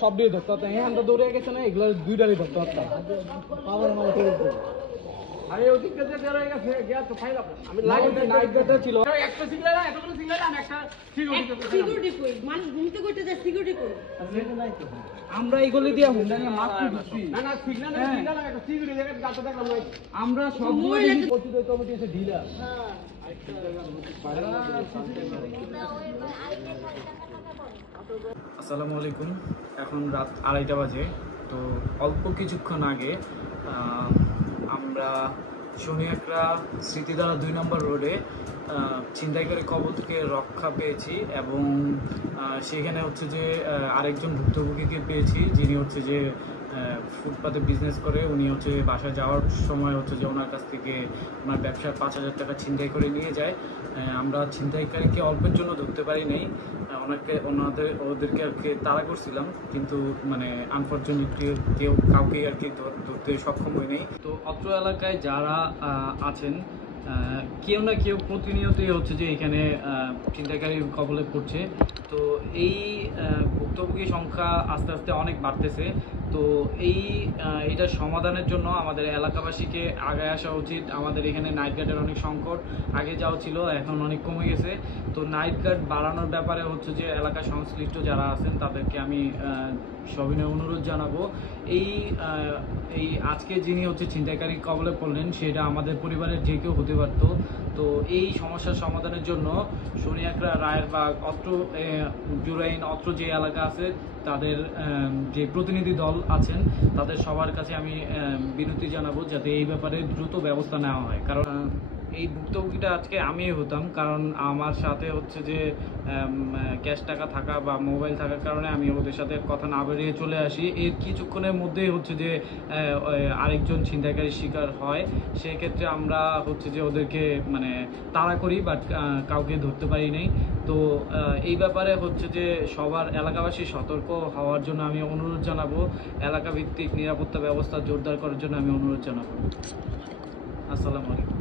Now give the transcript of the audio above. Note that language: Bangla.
সব দিয়ে ধরতে হতো এখান তো দৌড়ে গেছে না এগুলো দুইটারই ধরতে হতো আরে ওদিকে যে বের হয়ে গেছে গিয়া তো ফাইল আমি নাইট গার্ডে ছিল একটা সিগন্যাল না এতগুলো সিগন্যাল না একটা সিকিউরিটি কই মানুষ ঘুমতে করতে যায় সিকিউরিটি কই আমরা এইগুলো দিয়ে হুন্ডা নিয়ে মারতে দিচ্ছি না না সিগন্যাল একটা সিকিউরিটি জায়গা গাতে দেখলাম না আমরা সব প্রতিরোধ কমিটি এসে ঢিলা হ্যাঁ আসসালামু আলাইকুম এখন রাত 2:30 বাজে তো অল্প কিছুক্ষণ আগে আমরা শনিয়াকড়া স্মৃতিধারা 2 নম্বর রোডে ছিনতাইকারী কবল থেকে রক্ষা পেয়েছি এবং সেখানে হচ্ছে যে আরেকজন ভুক্তভোগীকে পেয়েছি যিনি হচ্ছে যে ফুটপাতে বিজনেস করে উনি হচ্ছে বাসায় যাওয়ার সময় হচ্ছে যে ওনার কাছ থেকে ওনার ব্যবসার 5,000 টাকা ছিনতাই করে নিয়ে যায় আমরা ছিনতাইকারীকে অল্পের জন্য ধরতে পারি নাই ওদেরকে আর কি তাড়া করছিলাম কিন্তু মানে আনফর্চুনেটলি কাউকেই আর কি ধরতে সক্ষম হয়নি তো অত্র এলাকায় যারা আছেন কেউ না কেউ প্রতিনিয়তই হচ্ছে যে এখানে ছিনতাইকারীর কবলে পড়ছে তো এই ভুক্তভোগী সংখ্যা আস্তে আস্তে অনেক বাড়তেছে তো এইটার সমাধানের জন্য আমাদের এলাকাবাসীকে আগায় আসা উচিত আমাদের এখানে নাইট গার্ডের অনেক সংকট আগে যাওয়া ছিল এখন অনেক কমে গেছে তো নাইট গার্ড বাড়ানোর ব্যাপারে হচ্ছে যে এলাকা সংশ্লিষ্ট যারা আছেন তাদেরকে আমি সবিনয় অনুরোধ জানাবো এই আজকে যিনি হচ্ছে ছিনতাইকারী কবলে পড়লেন সেটা আমাদের পরিবারের যে কেউ হতে পারত তো এই সমস্যার সমাধানের জন্য শনিয়াকড়া রায়েরবাগ অত্র জুরাইন অত্র যে এলাকা আছে তাদের যে প্রতিনিধি দল আছেন তাদের সবার কাছে আমি বিনতি জানাবো যাতে এই ব্যাপারে দ্রুত ব্যবস্থা নেওয়া হয় কারণ এই ভুক্তভোগীটা আজকে আমি হতাম কারণ আমার সাথে হচ্ছে যে ক্যাশ টাকা থাকা বা মোবাইল থাকার কারণে আমি ওদের সাথে কথা না বেরিয়ে চলে আসি এর কিছুক্ষণের মধ্যেই হচ্ছে যে আরেকজন ছিনতাইকারীর শিকার হয় সেক্ষেত্রে আমরা হচ্ছে যে ওদেরকে মানে তাড়া করি বাট কাউকে ধরতে পারি নাই তো এই ব্যাপারে হচ্ছে যে সবার এলাকাবাসী সতর্ক হওয়ার জন্য আমি অনুরোধ জানাবো এলাকা ভিত্তিক নিরাপত্তা ব্যবস্থা জোরদার করার জন্য আমি অনুরোধ জানাবো আসসালামু আলাইকুম